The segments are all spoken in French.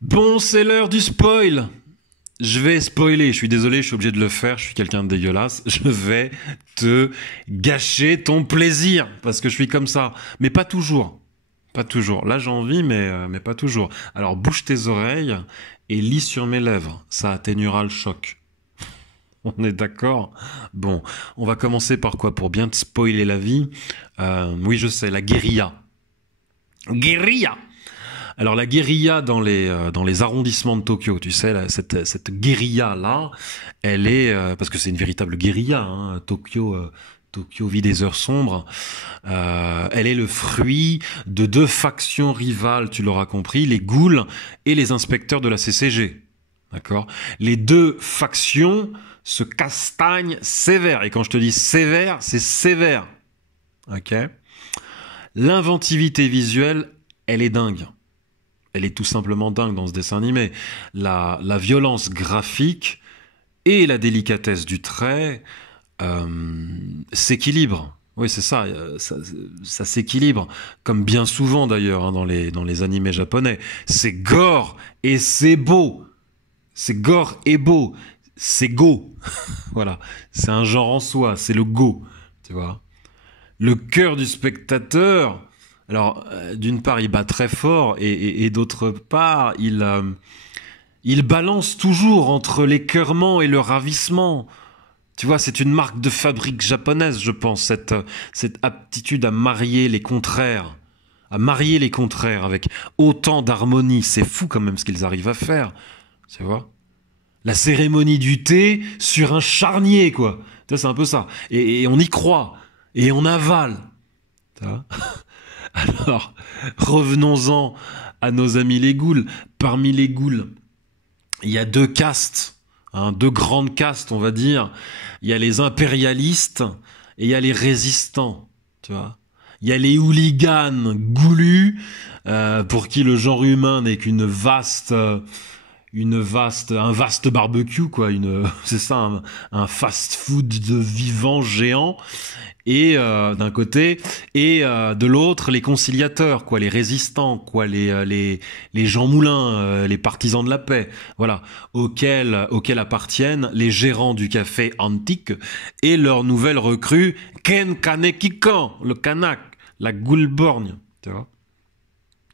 Bon, c'est l'heure du spoil. Je vais spoiler, je suis désolé, je suis obligé de le faire, je suis quelqu'un de dégueulasse. Je vais te gâcher ton plaisir, parce que je suis comme ça. Mais pas toujours. Pas toujours. Là, j'ai envie, mais pas toujours. Alors, bouge tes oreilles et lis sur mes lèvres. Ça atténuera le choc. On est d'accord? Bon, on va commencer par quoi? Pour bien te spoiler la vie. Oui, je sais, la guérilla. Guérilla! Alors la guérilla dans les arrondissements de Tokyo, tu sais, là, cette guérilla-là, elle est... parce que c'est une véritable guérilla, hein, Tokyo... Tokyo vit des heures sombres. Elle est le fruit de deux factions rivales, tu l'auras compris, les ghouls et les inspecteurs de la CCG. D'accord? Les deux factions se castagnent sévère. Et quand je te dis sévère, c'est sévère. Ok? L'inventivité visuelle, elle est dingue. Elle est tout simplement dingue dans ce dessin animé. La violence graphique et la délicatesse du trait s'équilibrent. Oui, c'est ça, ça s'équilibre, comme bien souvent d'ailleurs hein, dans les animés japonais. C'est gore et c'est beau. C'est gore et beau. C'est go. Voilà, c'est un genre en soi, c'est le go. Tu vois. Le cœur du spectateur, alors d'une part il bat très fort et d'autre part il balance toujours entre l'écœurement et le ravissement. Tu vois, c'est une marque de fabrique japonaise, je pense, cette aptitude à marier les contraires. À marier les contraires avec autant d'harmonie. C'est fou quand même ce qu'ils arrivent à faire. Tu vois? La cérémonie du thé sur un charnier, quoi. Tu vois, c'est un peu ça. Et on y croit. Et on avale. Tu vois? Alors, revenons-en à nos amis les ghouls. Parmi les ghouls, il y a deux castes, hein, deux grandes castes, on va dire. Il y a les impérialistes et il y a les résistants, tu vois. Il y a les hooligans goulus, pour qui le genre humain n'est qu'une un vaste barbecue, quoi. C'est ça, un fast-food de vivants géants. Et d'un côté et de l'autre les conciliateurs, quoi, les résistants, quoi, les Jean Moulin, les partisans de la paix, voilà, auxquels appartiennent les gérants du café antique et leur nouvelle recrue Ken Kanekikan, le Kanak, la Goulborgne, tu vois.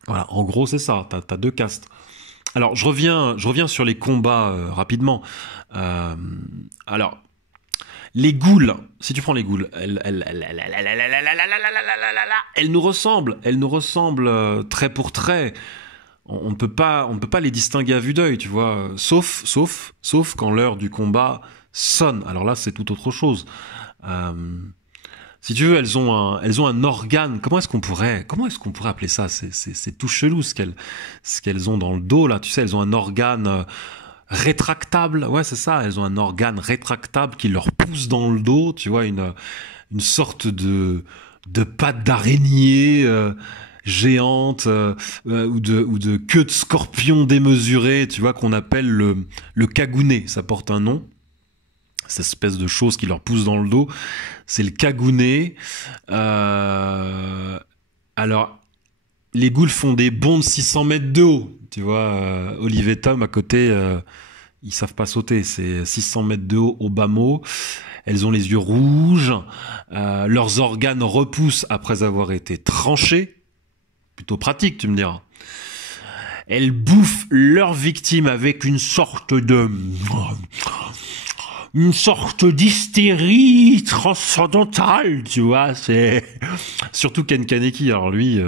Voilà, en gros c'est ça. T'as deux castes. Alors je reviens sur les combats rapidement. Alors les ghouls, si tu prends les ghouls, elles nous ressemblent trait pour trait. On ne peut pas les distinguer à vue d'œil, tu vois, sauf quand l'heure du combat sonne. Alors là, c'est tout autre chose. Euh, Si tu veux, elles ont un organe. Comment est-ce qu'on pourrait appeler ça? C'est tout chelou ce qu'elles ont dans le dos là. Tu sais, elles ont un organe rétractable. Ouais, c'est ça. Elles ont un organe rétractable qui leur pousse dans le dos. Tu vois, une sorte de patte d'araignée géante ou de queue de scorpion démesurée. Tu vois, qu'on appelle le kagune. Ça porte un nom. Cette espèce de chose qui leur pousse dans le dos, c'est le kagune. Alors, les ghouls font des bonds de 600 mètres de haut. Tu vois, Olive et Tom à côté, ils savent pas sauter. C'est 600 mètres de haut au bas mot. Elles ont les yeux rouges. Leurs organes repoussent après avoir été tranchés. Plutôt pratique, tu me diras. Elles bouffent leurs victimes avec une sorte d'hystérie transcendantale, tu vois, c'est surtout Ken Kaneki. Lui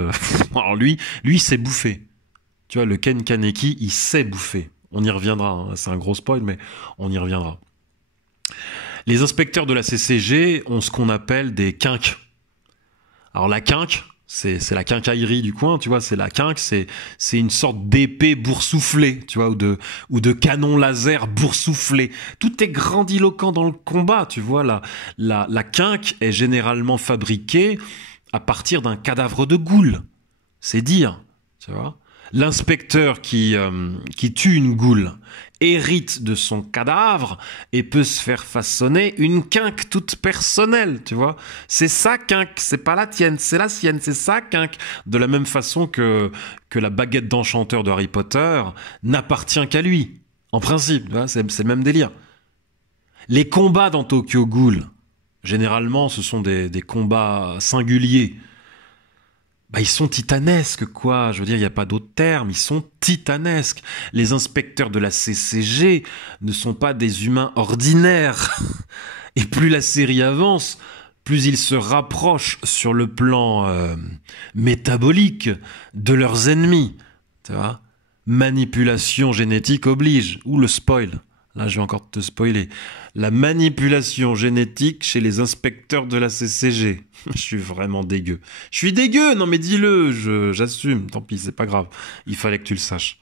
sait bouffer. Tu vois, le Ken Kaneki, il sait bouffer. On y reviendra, hein. C'est un gros spoil, mais on y reviendra. Les inspecteurs de la CCG ont ce qu'on appelle des quinques. Alors la quinque, c'est la quincaillerie du coin, tu vois, c'est la quinque, c'est une sorte d'épée boursouflée, tu vois, ou de canon laser boursouflé. Tout est grandiloquent dans le combat, tu vois, la quinque est généralement fabriquée à partir d'un cadavre de ghoul. C'est dire, tu vois. L'inspecteur qui tue une ghoul hérite de son cadavre et peut se faire façonner une quinque toute personnelle, tu vois. C'est sa quinque, c'est pas la tienne, c'est la sienne, c'est sa quinque. De la même façon que la baguette d'enchanteur de Harry Potter n'appartient qu'à lui. En principe, tu vois, c'est le même délire. Les combats dans Tokyo Ghoul, généralement, ce sont des combats singuliers. Bah, ils sont titanesques, quoi. Je veux dire, il n'y a pas d'autre terme. Ils sont titanesques. Les inspecteurs de la CCG ne sont pas des humains ordinaires. Et plus la série avance, plus ils se rapprochent sur le plan métabolique de leurs ennemis. Tu vois ? Manipulation génétique oblige. Ou le spoil. Là, je vais encore te spoiler. La manipulation génétique chez les inspecteurs de la CCG. Je suis vraiment dégueu. Je suis dégueu, non mais dis-le, j'assume. Tant pis, c'est pas grave. Il fallait que tu le saches.